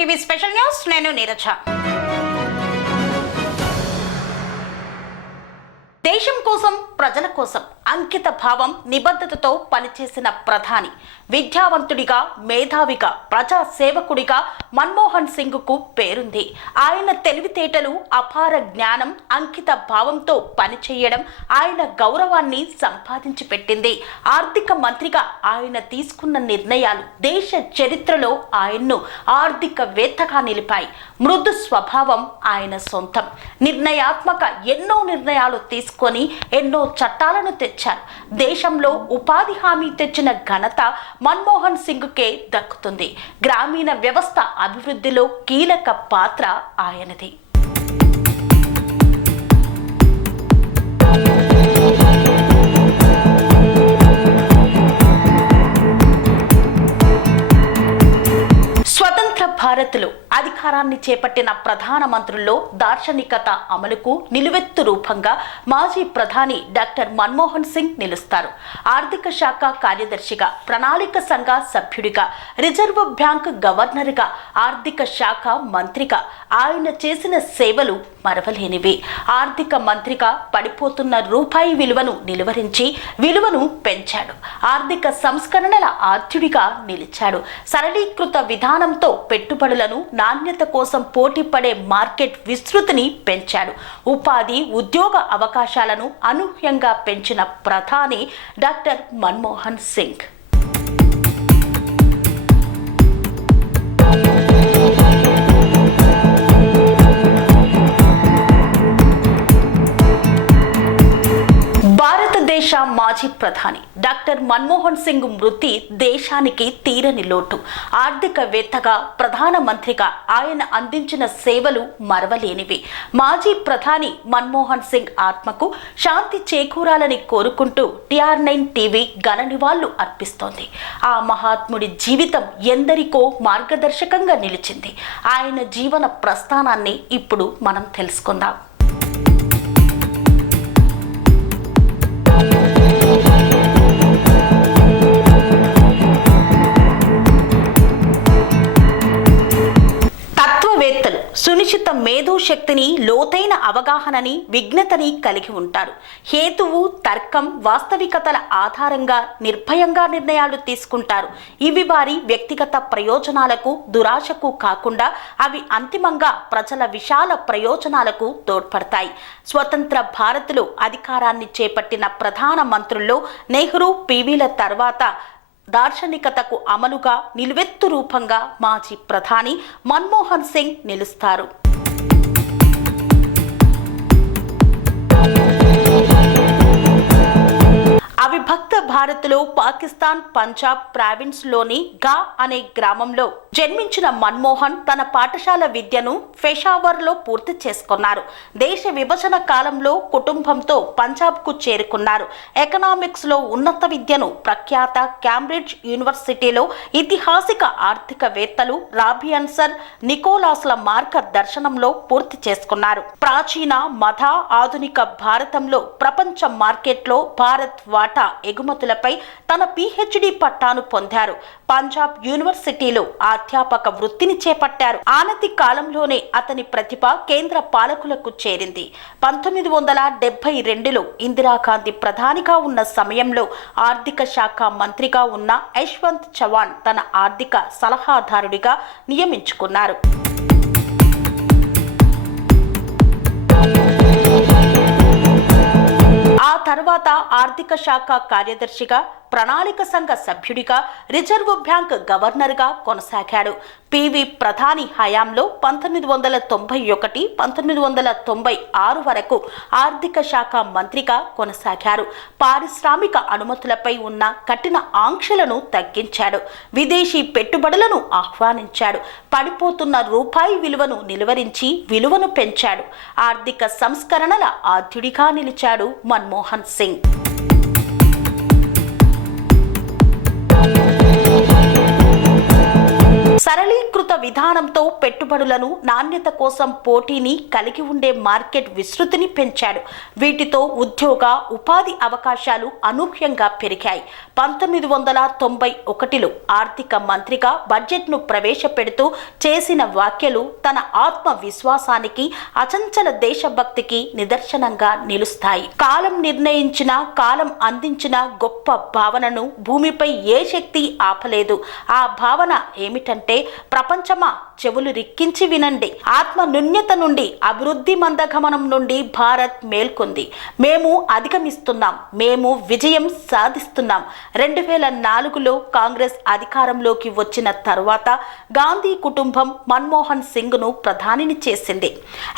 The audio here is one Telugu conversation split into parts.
టీవీ స్పెషల్ న్యూస్ నేను నీరజ. దేశం కోసం ప్రజల కోసం అంకిత భావం నిబద్ధతతో పనిచేసిన ప్రధాని, విద్యావంతుడిగా మేధావిగా ప్రజా సేవకుడిగా మన్మోహన్ సింగ్ కు పేరుంది. ఆయన తెలివితేటలు, అపార జ్ఞానం, అంకిత భావంతో పనిచేయడం ఆయన గౌరవాన్ని సంపాదించి పెట్టింది. ఆర్థిక మంత్రిగా ఆయన తీసుకున్న నిర్ణయాలు దేశ చరిత్రలో ఆయన్ను ఆర్థికవేత్తగా నిలిపాయి. మృదు స్వభావం ఆయన సొంతం. నిర్ణయాత్మక ఎన్నో నిర్ణయాలు తీసుకొని ఎన్నో చట్టాలను తెచ్చారు. దేశంలో ఉపాధి హామీ తెచ్చిన ఘనత మన్మోహన్ సింగ్కే దక్కుతుంది. గ్రామీణ వ్యవస్థ అభివృద్ధిలో కీలక పాత్ర ఆయనది. స్వతంత్ర భారత్లో అధికారాన్ని చేపట్టిన ప్రధానమంత్రుల్లో దార్శనికత అమలుకు నిలువెత్తు రూపంగా మాజీ ప్రధాని డాక్టర్ మన్మోహన్ సింగ్ నిలుస్తారు. ఆర్థిక శాఖ కార్యదర్శిగా, ప్రణాళిక సంఘ సభ్యుడిగా, రిజర్వ్ బ్యాంక్ గవర్నర్గా, ఆర్థిక శాఖ మంత్రిగా ఆయన చేసిన సేవలు మరవలేనివి. ఆర్థిక మంత్రిగా పడిపోతున్న రూపాయి విలువను నిలువరించి విలువను పెంచాడు. ఆర్థిక సంస్కరణల ఆద్యుడిగా నిలిచాడు. సరళీకృత విధానంతో పెట్టుబడులను, నాణ్యత కోసం పోటీపడే మార్కెట్ విస్తృతిని పెంచాడు. ఉపాధి, ఉద్యోగ అవకాశాలను అనూహ్యంగా పెంచిన ప్రధాని డాక్టర్ మన్మోహన్ సింగ్. భారతదేశ మాజీ ప్రధాని డాక్టర్ మన్మోహన్ సింగ్ మృతి దేశానికి తీరని లోటు. ఆర్థికవేత్తగా, ప్రధానమంత్రిగా ఆయన అందించిన సేవలు మరవలేనివి. మాజీ ప్రధాని మన్మోహన్ సింగ్ ఆత్మకు శాంతి చేకూరాలని కోరుకుంటూ TR9 టీవీ ఘన నివాళులు అర్పిస్తోంది. ఆ మహాత్ముడి జీవితం ఎందరికో మార్గదర్శకంగా నిలిచింది. ఆయన జీవన ప్రస్థానాన్ని ఇప్పుడు మనం తెలుసుకుందాం. సునిశ్చిత మేధో శక్తిని, లోతైన అవగాహనని, విజ్ఞతని కలిగి ఉంటారు. హేతువు, తర్కం, వాస్తవికతల ఆధారంగా నిర్భయంగా నిర్ణయాలు తీసుకుంటారు. ఇవి వారి వ్యక్తిగత ప్రయోజనాలకు, దురాశకు కాకుండా అవి అంతిమంగా ప్రజల విశాల ప్రయోజనాలకు తోడ్పడతాయి. స్వతంత్ర భారత్లో అధికారాన్ని చేపట్టిన ప్రధాన మంత్రుల్లో నెహ్రూ, పివిల తర్వాత దార్శనికతకు అమలుగా నిలువెత్తు రూపంగా మాజీ ప్రధాని మన్మోహన్ సింగ్ నిలుస్తారు. అవిభక్త భారత్లో పాకిస్తాన్ పంజాబ్ ప్రావిన్స్లోని గా అనే గ్రామంలో జన్మించిన మన్మోహన్ తన పాఠశాల విద్యను పెషావర్లో పూర్తి చేసుకున్నారు. దేశ విభజన కాలంలో కుటుంబంతో పంజాబ్కు చేరుకున్నారు. ఎకనామిక్స్లో ఉన్నత విద్యను ప్రఖ్యాత కేంబ్రిడ్జ్ యూనివర్సిటీలో ఇతిహాసిక ఆర్థికవేత్తలు రాబియన్సన్, నికోలాస్ల మార్గదర్శనంలో పూర్తి చేసుకున్నారు. ప్రాచీన, మత, ఆధునిక భారతంలో ప్రపంచ మార్కెట్లో భారత్ వాటా ఎగుమతులపై తన PhD పట్టాను పొందారు. పంజాబ్ యూనివర్సిటీలో అధ్యాపక వృత్తిని చేపట్టారు. ఆనతి కాలంలోనే అతని ప్రతిభ కేంద్ర పాలకులకు చేరింది. 1972లో ఇందిరాగాంధీ ప్రధానిగా ఉన్న సమయంలో ఆర్థిక శాఖ మంత్రిగా ఉన్న యశ్వంత్ చవాన్ తన ఆర్థిక సలహాదారుడిగా నియమించుకున్నారు. ఆ తర్వాత ఆర్థిక శాఖ కార్యదర్శిగా, ప్రణాళిక సంఘ సభ్యుడిగా, రిజర్వ్ బ్యాంక్ గవర్నర్గా కొనసాగాడు. పివి ప్రధాని హయాంలో 1991, 1996 వరకు ఆర్థిక శాఖ మంత్రిగా కొనసాగారు. పారిశ్రామిక అనుమతులపై ఉన్న కఠిన ఆంక్షలను తగ్గించాడు. విదేశీ పెట్టుబడులను ఆహ్వానించాడు. పడిపోతున్న రూపాయి విలువను నిలువరించి విలువను పెంచాడు. ఆర్థిక సంస్కరణల ఆద్యుడిగా నిలిచాడు మన్మోహన్ సింగ్. సరళీకృత విధానంతో పెట్టుబడులను, నాణ్యత కోసం పోటీని కలిగి ఉండే మార్కెట్ విస్తృతిని పెంచాడు. వీటితో ఉద్యోగ, ఉపాధి అవకాశాలు అనూహ్యంగా పెరిగాయి. 1991లో ఆర్థిక మంత్రిగా బడ్జెట్ను ప్రవేశపెడుతూ చేసిన వ్యాఖ్యలు తన ఆత్మవిశ్వాసానికి, అచంచల దేశభక్తికి నిదర్శనంగా నిలుస్తాయి. కాలం నిర్ణయించిన, కాలం అందించిన గొప్ప భావనను భూమిపై ఏ శక్తి ఆపలేదు. ఆ భావన ఏమిటంటే, ప్రపంచమా చెవులు రిక్కించి వినండి, ఆత్మ న్యూన్యత నుండి, అభివృద్ధి మందగమనం నుండి భారత్ మేల్కొంది. మేము అధిగమిస్తున్నాం, మేము విజయం సాధిస్తున్నాం. 2004లో కాంగ్రెస్ అధికారంలోకి వచ్చిన తరువాత గాంధీ కుటుంబం మన్మోహన్ సింగ్ను ప్రధానిని చేసింది.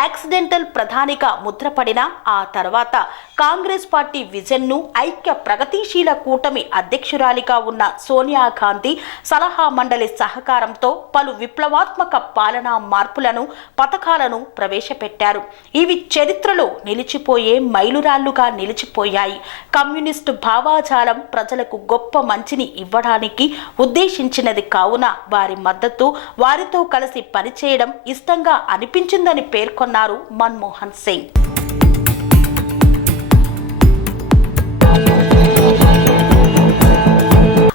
యాక్సిడెంటల్ ప్రధానిగా ముద్రపడిన ఆ తర్వాత కాంగ్రెస్ పార్టీ విజన్ను, ఐక్య ప్రగతిశీల కూటమి అధ్యక్షురాలిగా ఉన్న సోనియా గాంధీ సలహా మండలి సహకారంతో పలు విప్లవాత్మక పాలనా మార్పులను, పథకాలను ప్రవేశపెట్టారు. ఇవి చరిత్రలో నిలిచిపోయే మైలురాళ్లుగా నిలిచిపోయాయి. కమ్యూనిస్టు భావాజాలం ప్రజలకు గొప్ప మంచిని ఇవ్వడానికి ఉద్దేశించినది కావున వారి మద్దతు, వారితో కలిసి పనిచేయడం ఇష్టంగా అనిపించిందని పేర్కొన్నారు మన్మోహన్ సింగ్.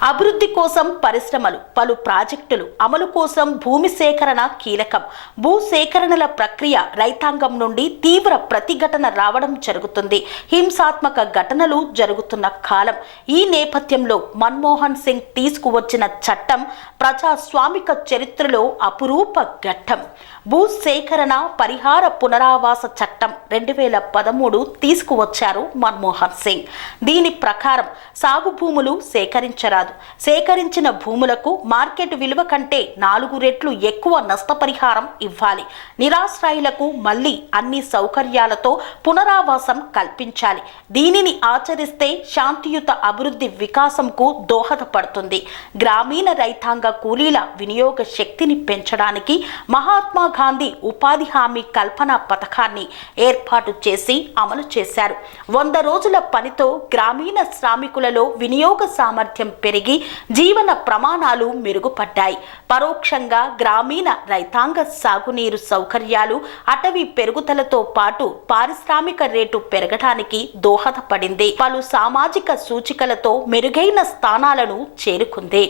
అభివృద్ధి కోసం పరిశ్రమలు, పలు ప్రాజెక్టులు అమలు కోసం భూమి సేకరణ కీలకం. భూ సేకరణల ప్రక్రియ రైతాంగం నుండి తీవ్ర ప్రతిఘటన రావడం జరుగుతుంది. హింసాత్మక ఘటనలు జరుగుతున్న కాలం. ఈ నేపథ్యంలో మన్మోహన్ సింగ్ తీసుకువచ్చిన చట్టం ప్రజాస్వామిక చరిత్రలో అపురూప ఘట్టం. భూ సేకరణ పరిహార పునరావాస చట్టం 2013 తీసుకువచ్చారు మన్మోహన్ సింగ్. దీని ప్రకారం సాగు భూములు సేకరించరాదు. సేకరించిన భూములకు మార్కెట్ విలువ కంటే 4 రెట్లు ఎక్కువ నష్టపరిహారం ఇవ్వాలి. నిరాశ్రయులకు మళ్లీ అన్ని సౌకర్యాలతో పునరావాసం కల్పించాలి. దీనిని ఆచరిస్తే శాంతియుత అభివృద్ధి వికాసంకు దోహదపడుతుంది. గ్రామీణ రైతాంగ కూలీల వినియోగ శక్తిని పెంచడానికి మహాత్మా గాంధీ ఉపాధి హామీ కల్పన పథకాన్ని ఏర్పాటు చేసి అమలు చేశారు. 100 రోజుల పనితో గ్రామీణ శ్రామికులలో వినియోగ సామర్థ్యం పెరిగి జీవన ప్రమాణాలు మెరుగుపడ్డాయి. పరోక్షంగా గ్రామీణ రైతాంగ సాగునీరు సౌకర్యాలు, అటవీ పెరుగుదలతో పాటు పారిశ్రామిక రేటు పెరగడానికి దోహదపడింది. పలు సామాజిక సూచికలతో మెరుగైన స్థానాలను చేరుకుంది.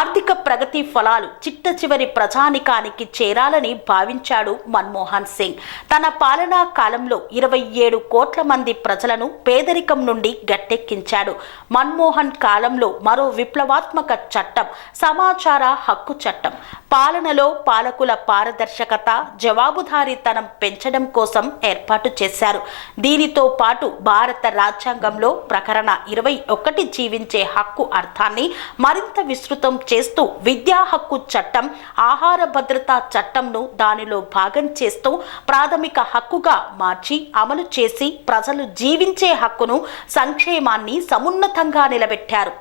ఆర్థిక ప్రగతి ఫలాలు చిట్ట చివరి ప్రజానికానికి చేరాలని భావించాడు మన్మోహన్ సింగ్. తన పాలనా కాలంలో 27 కోట్ల మంది ప్రజలను పేదరికం నుండి గట్టెక్కించాడు. మన్మోహన్ కాలంలో మరో విప్లవాత్మక చట్టం సమాచార హక్కు చట్టం పాలనలో పాలకుల పారదర్శకత, జవాబుదారీతనం పెంచడం కోసం ఏర్పాటు చేశారు. దీనితో పాటు భారత రాజ్యాంగంలో ప్రకరణ 21 జీవించే హక్కు అర్థాన్ని మరింత విస్తృతం చేస్తూ విద్యా హక్కు చట్టం, ఆహార భద్రతా చట్టంను దానిలో భాగం చేస్తూ ప్రాథమిక హక్కుగా మార్చి అమలు చేసి ప్రజలు జీవించే హక్కును, సంక్షేమాన్ని సమున్నతంగా నిలబెట్టారు.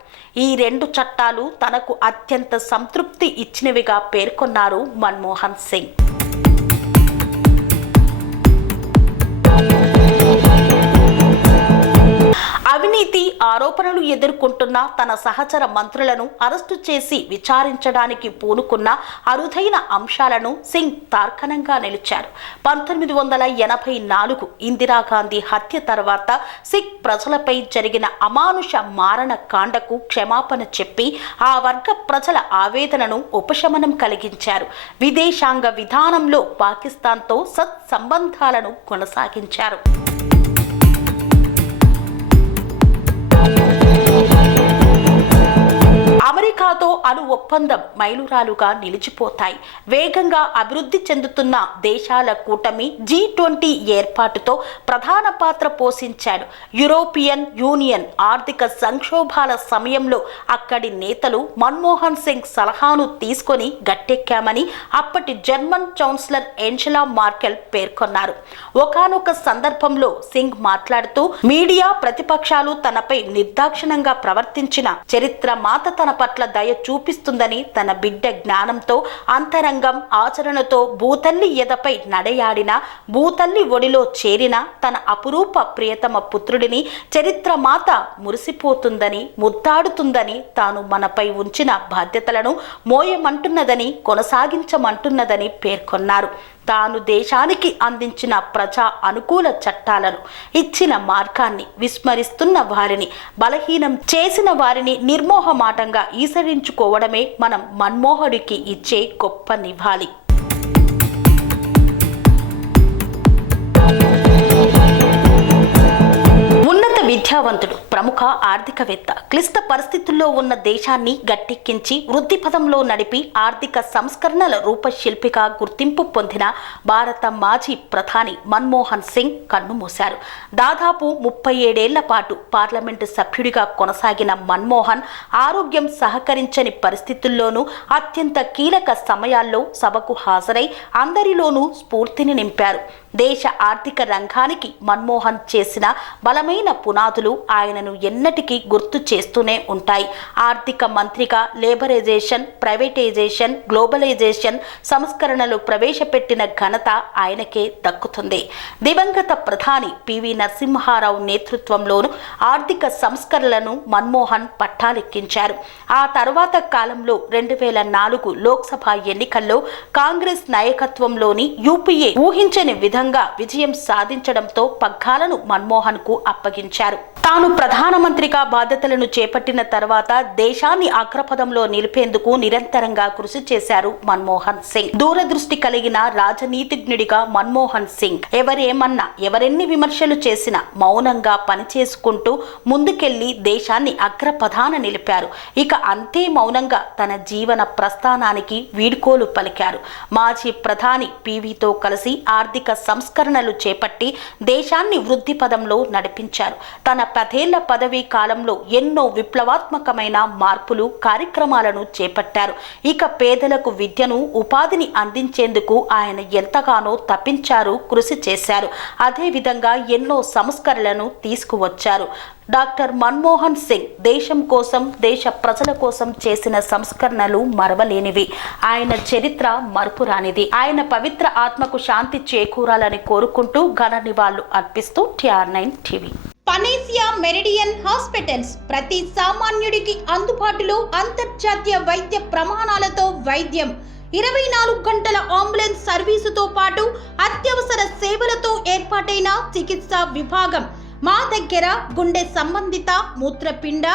ఈ 2 చట్టాలు తనకు అత్యంత సంతృప్తి ఇచ్చినవిగా పేర్కొన్నారు మన్మోహన్ సింగ్. అవినీతి ఆరోపణలు ఎదుర్కొంటున్న తన సహచర మంత్రులను అరెస్టు చేసి విచారించడానికి పూనుకున్న అరుదైన అంశాలను సింగ్ తార్కాణంగా నిలిచారు. 1984 ఇందిరాగాంధీ హత్య తర్వాత సిక్ ప్రజలపై జరిగిన అమానుష మారణ కాండకు క్షమాపణ చెప్పి ఆ వర్గ ప్రజల ఆవేదనను ఉపశమనం కలిగించారు. విదేశాంగ విధానంలో పాకిస్తాన్తో సత్సంబంధాలను కొనసాగించారు. అమెరికాతో అణు ఒప్పందం మైలురాలుగా నిలిచిపోతాయి. వేగంగా అభివృద్ధి చెందుతున్న దేశాల కూటమి G20 ఏర్పాటుతో ప్రధాన పాత్ర పోషించాడు. యూరోపియన్ యూనియన్ ఆర్థిక సంక్షోభాల సమయంలో అక్కడి నేతలు మన్మోహన్ సింగ్ సలహాను తీసుకొని గట్టెక్కామని అప్పటి జర్మన్ ఛాన్సలర్ ఏంజెలా మార్కెల్ పేర్కొన్నారు. ఒకానొక సందర్భంలో సింగ్ మాట్లాడుతూ, మీడియా ప్రతిపక్షాలు తనపై నిర్దాక్షిణ్యంగా ప్రవర్తించిన చరిత్ర మాత తన పట్ల దయ చూపిస్తుందని తన బిడ్డ జ్ఞానంతో, అంతరంగం, ఆచరణతో భూతల్లి ఎదపై నడయాడిన, భూతల్లి ఒడిలో చేరిన తన అపురూప ప్రియతమ పుత్రుడిని చరిత్రమాత మురిసిపోతుందని, ముద్దాడుతుందని, తాను మనపై ఉంచిన బాధ్యతలను మోయమంటున్నదని, కొనసాగించమంటున్నదని పేర్కొన్నారు. తాను దేశానికి అందించిన ప్రజా అనుకూల చట్టాలను, ఇచ్చిన మార్గాన్ని విస్మరిస్తున్న వారిని, బలహీనం చేసిన వారిని నిర్మోహమాటంగా ఈసడించుకోవడమే మనం మన్మోహనుడికి ఇచ్చే గొప్ప నివాళి. విద్యావంతుడు, ప్రముఖ ఆర్థికవేత్త, క్లిష్ట పరిస్థితుల్లో ఉన్న దేశాన్ని గట్టెక్కించి వృద్ధి పదంలో నడిపి ఆర్థిక సంస్కరణల రూపశిల్పిగా గుర్తింపు పొందిన భారత మాజీ ప్రధాని మన్మోహన్ సింగ్ కన్నుమూశారు. దాదాపు 37 ఏళ్ల పాటు పార్లమెంటు సభ్యుడిగా కొనసాగిన మన్మోహన్ ఆరోగ్యం సహకరించని పరిస్థితుల్లోనూ అత్యంత కీలక సమయాల్లో సభకు హాజరై అందరిలోనూ స్ఫూర్తిని నింపారు. దేశ ఆర్థిక రంగానికి మన్మోహన్ చేసిన బలమైన పునాదులు ఆయనను ఎన్నటికీ గుర్తు చేస్తూనే ఉంటాయి. ఆర్థిక మంత్రిగా లేబరైజేషన్, ప్రైవేటైజేషన్, గ్లోబలైజేషన్ సంస్కరణలు ప్రవేశపెట్టిన ఘనత ఆయనకే దక్కుతుంది. దివంగత ప్రధాని పివి నరసింహారావు నేతృత్వంలోను ఆర్థిక సంస్కరణలను మన్మోహన్ పట్టాలెక్కించారు. ఆ తర్వాత కాలంలో 2004 లోక్సభ ఎన్నికల్లో కాంగ్రెస్ నాయకత్వంలోని యూపీఏ ఊహించని విధంగా విజయం సాధించడంతో పగ్గాలను మన్మోహన్ కు అప్పగించారు. తాను ప్రధానమంత్రిగా బాధ్యతలను చేపట్టిన తర్వాత దేశాన్ని అగ్రపథంలో నిలిపేందుకు నిరంతరంగా కృషి చేశారు మన్మోహన్ సింగ్. దూరదృష్టి కలిగిన రాజనీతిజ్ఞుడిగా మన్మోహన్ సింగ్ ఎవరేమన్నా, ఎవరెన్ని విమర్శలు చేసినా మౌనంగా పనిచేసుకుంటూ ముందుకెళ్లి దేశాన్ని అగ్రపథాన నిలిపారు. ఇక అంతే మౌనంగా తన జీవన ప్రస్థానానికి వీడ్కోలు పలికారు. మాజీ ప్రధాని పివితో కలిసి ఆర్థిక సంస్కరణలు చేపట్టి దేశాన్ని వృద్ధి పదంలో నడిపించారు. తన 10 ఏళ్ల పదవీ కాలంలో ఎన్నో విప్లవాత్మకమైన మార్పులు, కార్యక్రమాలను చేపట్టారు. ఇక పేదలకు విద్యను, ఉపాధిని అందించేందుకు ఆయన ఎంతగానో తప్పించారు, కృషి చేశారు. అదేవిధంగా ఎన్నో సంస్కరణలను తీసుకువచ్చారు. డాక్టర్ మన్మోహన్ సింగ్ దేశం కోసం, దేశ ప్రజల కోసం చేసిన సంస్కరణలు మరవలేనివి. ఆయన చరిత్ర మరుపురానిది. ఆయన పవిత్ర ఆత్మకు శాంతి చేకూరాలని కోరుకుంటూ ఘన నివాళులు అర్పిస్తూ TR9 TV. Panacea Meridian hospitals ప్రతి సామాన్యుడికి అందుబాటులో అంతర్జాతీయ వైద్య ప్రమాణాలతో వైద్యం, 24 గంటల అంబులెన్స్ సర్వీసుతో పాటు అత్యవసర సేవలతో ఏర్పాటైన చికిత్సా విభాగం. మా దగ్గర గుండె సంబంధిత, మూత్రపిండ,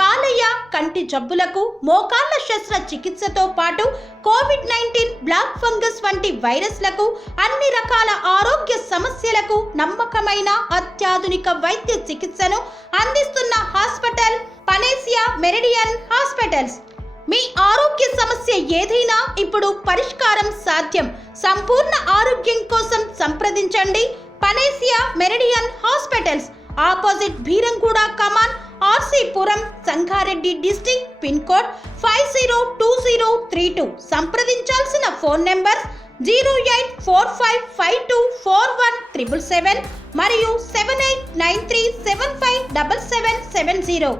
కాలేయ, కంటి జబ్బులకు, మోకాళ్ల శస్త్ర చికిత్సతో పాటు కోవిడ్-19, బ్లాక్ ఫంగస్ వంటి వైరస్లకు, అన్ని రకాల ఆరోగ్య సమస్యలకు నమ్మకమైన అత్యాధునిక వైద్య చికిత్సను అందిస్తున్న హాస్పిటల్ పనేసియా మెరిడియన్ హాస్పిటల్స్. మీ ఆరోగ్య సమస్య ఏదైనా ఇప్పుడు పరిష్కారం సాధ్యం. సంపూర్ణ ఆరోగ్యం కోసం సంప్రదించండి Panacea Meridian hospitals. Opposite Beeramguda కమాన్, RC Puram, Sangareddy district. Pin code 502032. సంప్రదించాల్సిన ఫోన్ నెంబర్ 0845524177 మరియు 7893757770.